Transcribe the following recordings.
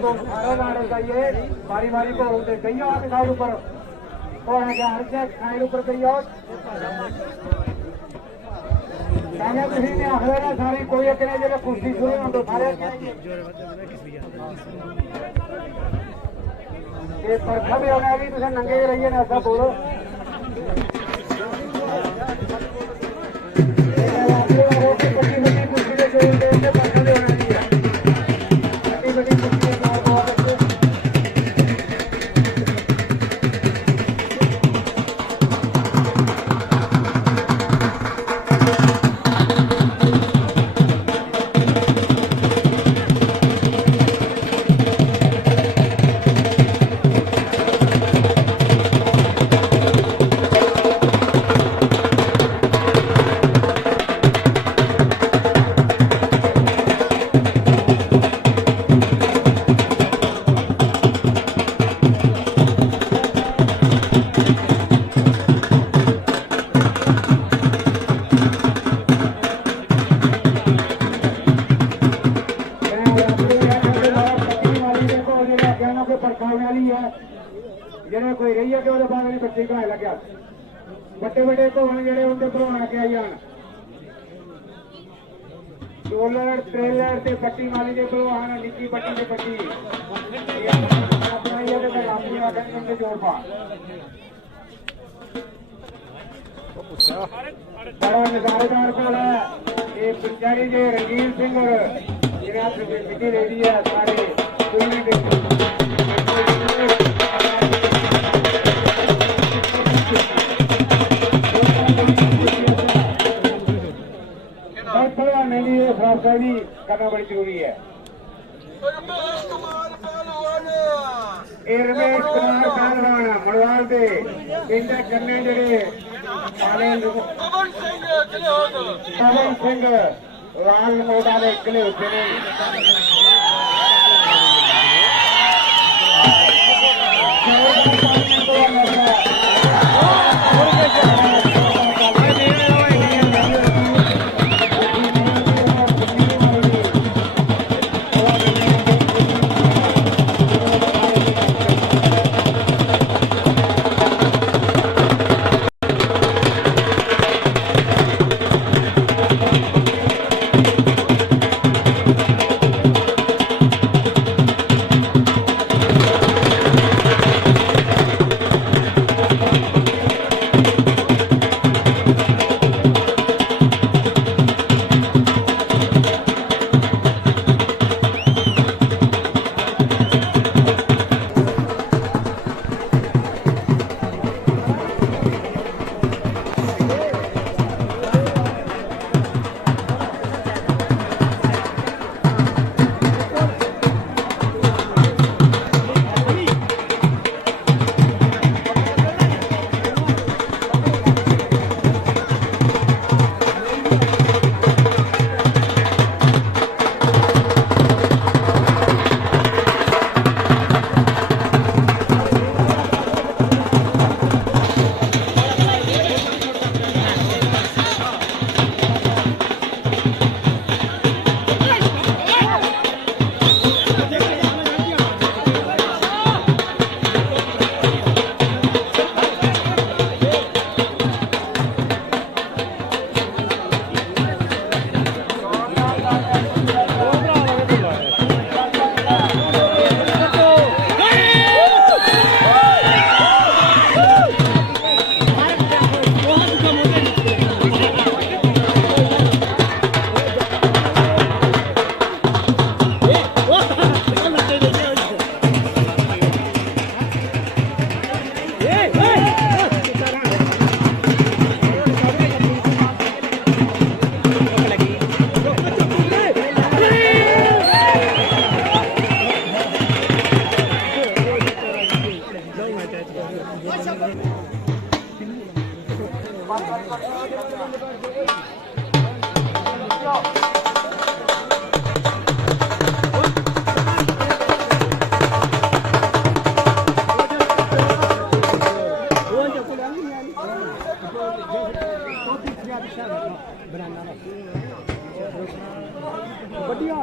दो सारे गाड़े चाहिए बारी बारी को गई और साइड ऊपर तो है क्या हर चेक साइड ऊपर गई और कहने तुसी ने आखिर ना सारी कोई एक ने जब कुश्ती शुरू हो तो सारे ये परखा भी होना है कि तुसे नंगे रहिए ना ऐसा बोलो जिन्हें कोई रही है कि वो बाद बच्चे घायल लग्या बड़े बड़े धोन जे उनके भरवा के आई जान रोलर ट्रेलर से पट्टी मारी के भरवान निची पट्टी से पट्टी जोर पा बड़ा नजारेदार को है ये पंचारी जे रंगीन सिंह और जिन्हें मिट्टी रेडी है सारे करना बड़ी जरूरी है रमेश कुमार पहलवान मड़वाल के इंदे कन्ने जेडे पवन सिंह लाल मोटा के किले होते हैं बढ़िया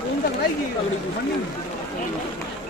Untung lagi kalau di